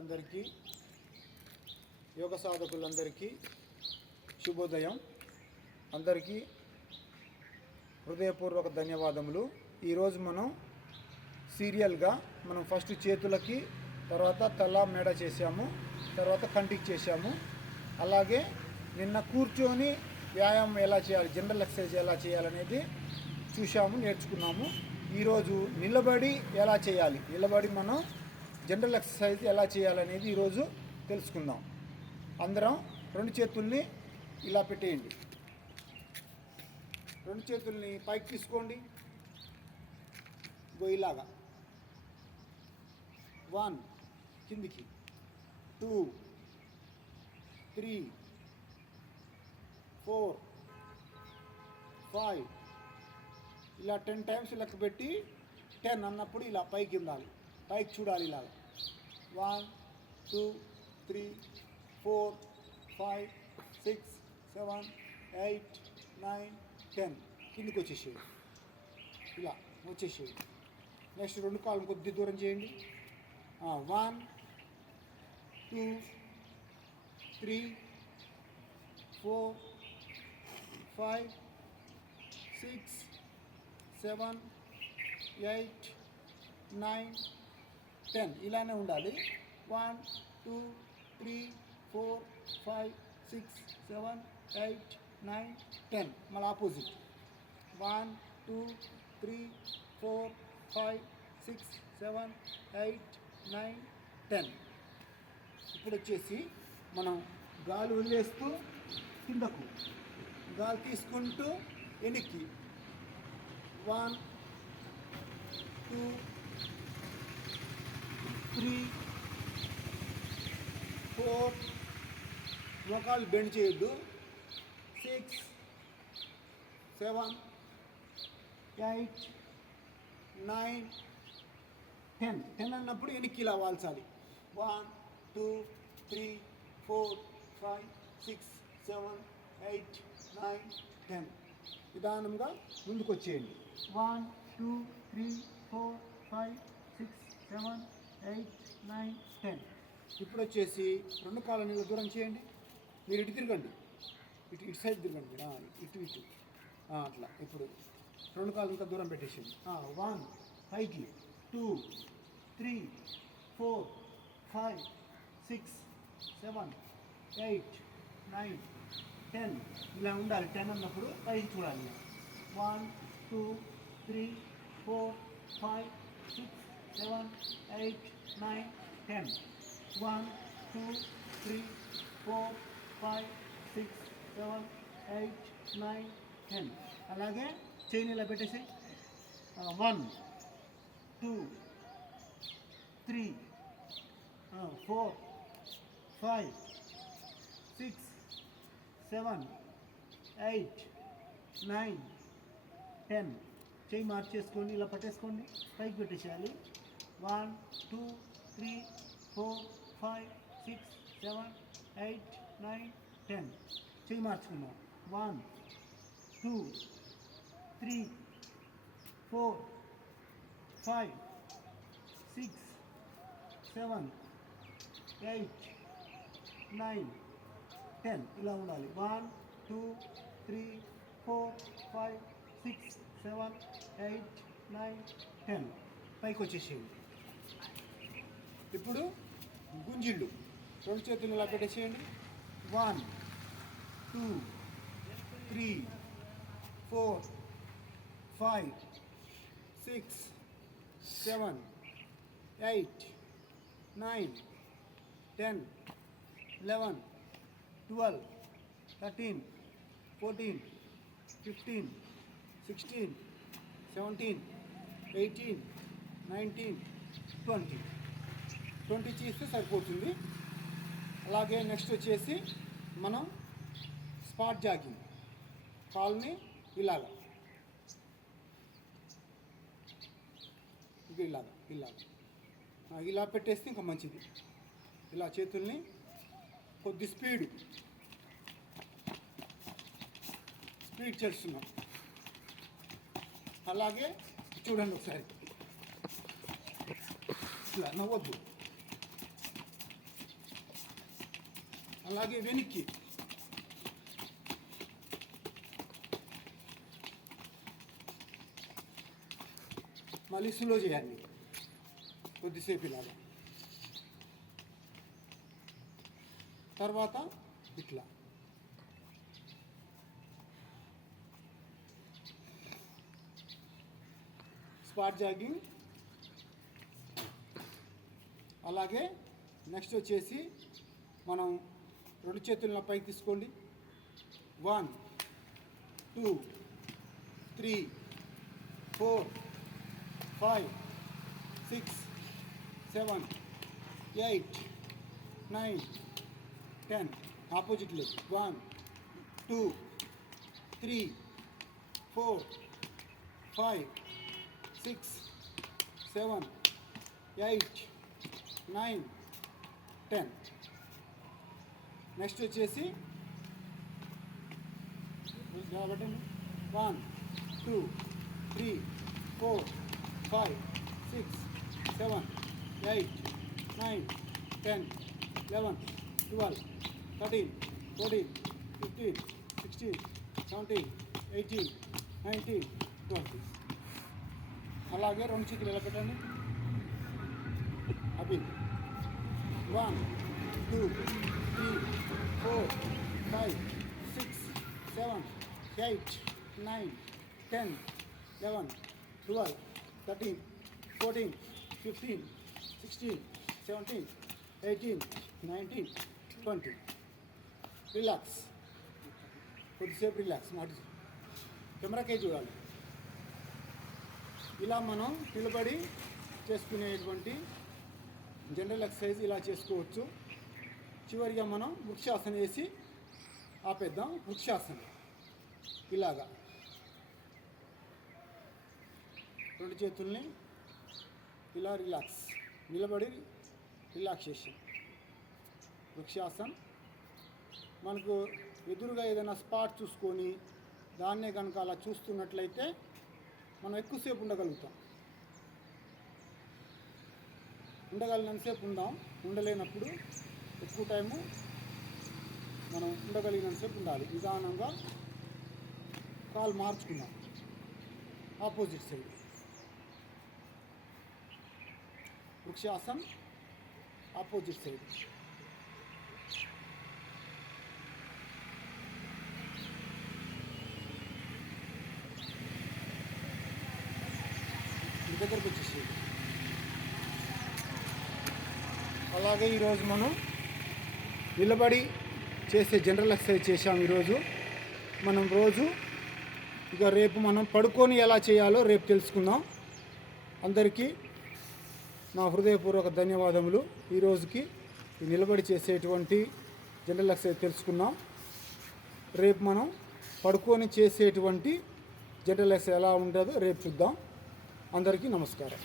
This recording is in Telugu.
ప్రేక్షకులందరికీ, యోగ సాధకులందరికీ శుభోదయం. అందరికీ హృదయపూర్వక ధన్యవాదములు. ఈరోజు మనం సీరియల్గా ఫస్ట్ చేతులకి, తర్వాత తల మెడ చేసాము, తర్వాత కంటికి చేసాము. అలాగే నిన్న కూర్చొని వ్యాయామం ఎలా చేయాలి, జనరల్ ఎక్సర్సైజ్ ఎలా చేయాలనేది చూసాము, నేర్చుకున్నాము. ఈరోజు నిలబడి ఎలా చేయాలి, నిలబడి మనం జనరల్ ఎక్సర్సైజ్ ఎలా చేయాలనేది ఈరోజు తెలుసుకుందాం. అందరం రెండు చేతుల్ని ఇలా పెట్టేయండి. రెండు చేతుల్ని పైకి తీసుకోండి. ఇలాగా 1 కిందికి, 2 3 4 5 ఇలా 10 టైమ్స్ లెక్క పెట్టి 10 అన్నప్పుడు ఇలా పైకి ఉండాలి, పైకి చూడాలి. ఇలాగా 1 2 3 4 5 6 7 8 9 10 కిందికి వచ్చేసేది, ఇలా వచ్చేసేది. నెక్స్ట్ రెండు కాళ్ళు కొద్ది దూరం చేయండి. 1 2 3 4 5 6 7 8 9 10 ఇలానే ఉండాలి. 1 2 3 4 5 6 7 8 9 10 మళ్ళీ ఆపోజిట్. 1 2 3 4 5 6 7 8 9 10. ఇప్పుడు వచ్చేసి మనం గాలి వదిలేస్తూ కిందకు, గాలి తీసుకుంటూ వెనక్కి. 1 2 3 4 మోకాలు బెండ్ చేయొద్దు. 6 7 8 9 10 అన్నప్పుడు వెనక్కి ఇలా వాల్చాలి. 1 2 3 4 5 6 7 8 9 10 నిదానంగా ముందుకు వచ్చేయండి. 1 2 3 4 5 6 7 8 9 10. ఇప్పుడు వచ్చేసి రెండు కాళ్ళని దూరం చేయండి. మీరు ఇటు తిరగండి, ఇటు సైడ్ తిరగండి, మీరు ఇటు అట్లా. ఇప్పుడు రెండు కాళ్ళు ఇంకా దూరం పెట్టేసేయండి. 1 పైకి, 2 3 4 5 6 7 8 9 10 ఇలా ఉండాలి. 10 అన్నప్పుడు పైకి చూడాలి. 1 2 3 4 5 6 7 8 9 10. 1 2 3 4 5 6 7 8 9 10. అలాగే చైన్ ఇలా పెట్టేసి 1 2 3 4 5 6 7 8 9 10. చేయి మార్చేసుకోండి, ఇలా పట్టేసుకోండి, పైకి పెట్టేసేయాలి. 1 2 3 4 5 6 7 8 9 10. చేయి మార్చుకుందాం. 1 2 3 4 5 6 7 8 9 10 ఇలా ఉండాలి. 1 2 3 4 5 6 7 8 9 10 పైకి వచ్చేసేయండి. ఇప్పుడు గుంజిళ్ళు రెండు చేతులు ఇలా పెట్టేసేయండి. 1 2 3 4 5 6 7 8 9 10 11 12 13 14 15 16 17 18 19 20 చేస్తే సరిపోతుంది. అలాగే నెక్స్ట్ వచ్చేసి మనం స్పాట్ జాగింగ్. కాల్ని ఇలాగా ఇలా పెట్టేస్తే ఇంకా మంచిది. ఇలా చేతుల్ని కొద్ది స్పీడ్ చేస్తున్నాం. అలాగే చూడండి ఒకసారి, ఇట్లా నవ్వద్దు, అలాగే వెనక్కి. మళ్ళీ స్లో చేయాలి కొద్దిసేపు ఇలాగా. తర్వాత ఇట్లా. Spot jogging. అలాగే నెక్స్ట్ వచ్చేసి మనం 2 చేతులను పైకి తీసుకోండి. 1 2 3 4 5 6 7 8 9 10. Opposite leg. 1 2 3 4 5 6 7 8 9 10. నెక్స్ట్ వచ్చేసి 1 2 3 4 5 6 7 8 9 10 11 12 13 14 15 16 17 18 19 20. అలాగే 2 చేతులు ఎలా పెట్టండి. అవి 1 2 3 4 5 6 7 8 9 10 11 12 13 14 15 16 17 18 19 20. రిలాక్స్. కొద్దిసేపు రిలాక్స్. మాట కెమెరాకే చూడాలి. ఇలా మనం నిలబడి చేసుకునేటువంటి జనరల్ ఎక్సర్సైజ్ ఇలా చేసుకోవచ్చు. చివరిగా మనం వృక్షాసనం వేసి ఆపేద్దాం. వృక్షాసనం ఇలాగా 2 చేతుల్ని ఇలా రిలాక్స్. నిలబడి రిలాక్సేషన్. వృక్షాసనం. మనకు ఎదురుగా ఏదైనా స్పాట్ చూసుకొని దాన్నే కనుక అలా చూస్తున్నట్లయితే మనం ఎక్కువసేపు ఉండగలుగుతాం. ఉండగలిగినంతసేపు ఉందాం. ఉండలేనప్పుడు ఎక్కువ టైము మనం ఉండగలిగినంతసేపు ఉండాలి. నిదానంగా కాలు మార్చుకుందాం. Opposite side. వృక్షాసనం. Opposite side. దగ్గరకు వచ్చేసి. అలాగే ఈరోజు మనం నిలబడి చేసే జనరల్ ఎక్సర్సైజ్ చేసాం. ఈరోజు మనం రోజు ఇక రేపు మనం పడుకొని ఎలా చేయాలో రేపు తెలుసుకుందాం. అందరికీ నా హృదయపూర్వక ధన్యవాదములు. ఈరోజుకి నిలబడి చేసేటువంటి జనరల్ ఎక్సర్సైజ్ తెలుసుకున్నాం. రేపు మనం పడుకొని చేసేటువంటి జనరల్ ఎక్సర్సైజ్ ఎలా ఉంటుందో రేపు చూద్దాం. అందరికీ నమస్కారం.